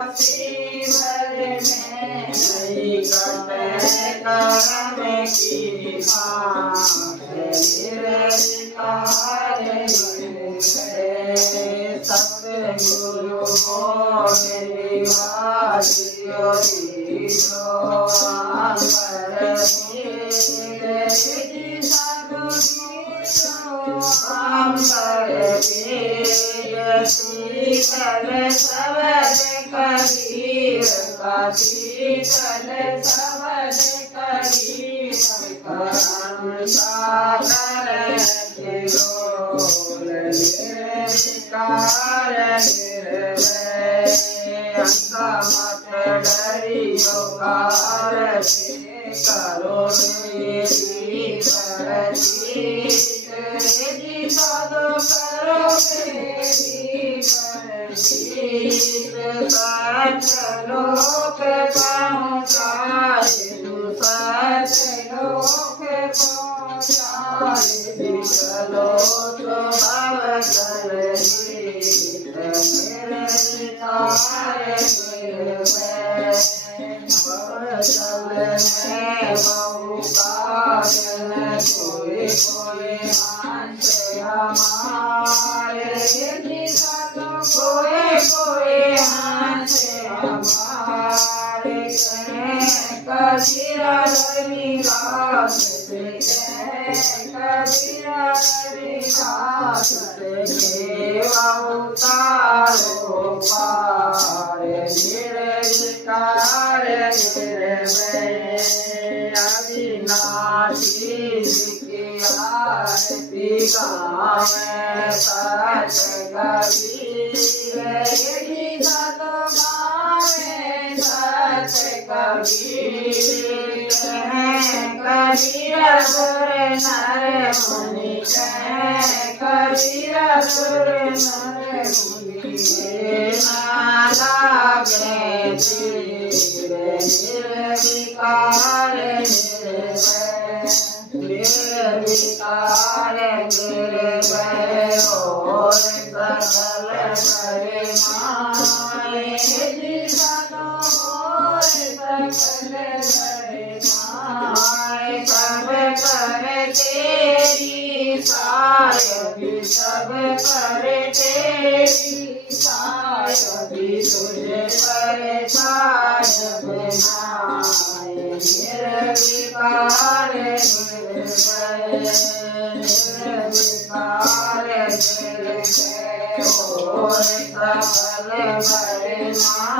भर में नहीं कटे करम की निर्विकार सतगुरु निर्वादियो शीतल सबद कबीर का शीतल सबद कबीर करम सागर तिरोल निर्विकार निर्भय अंतमत डरियो कार करो मेरी परचीत करो मेरी सतलोक पहुँचाए तू सतलोक पहुँचाए विचलो तो भव कर निर्विकार निर्भय कोई कोई अंश हमारे कोई अंश हमारे कबीरा रविदास कबीरा रविदास सेवा उतारो पार निर्विकार निर्भय अविनाशी की आरती गावे सच कबीर यदि सत गावे सच कबीर कबीर सुर नर मुनि कबीर सुर नर मुनि लागे निर्विकार निर्विकार निर्भय और सकल परिमाय सब कर तेरी सायबी सब कर तेरी सायबी तुझे पर सायब नाय निर्विकार निर्भय निर्विकार निर्भय और सकल परिमाय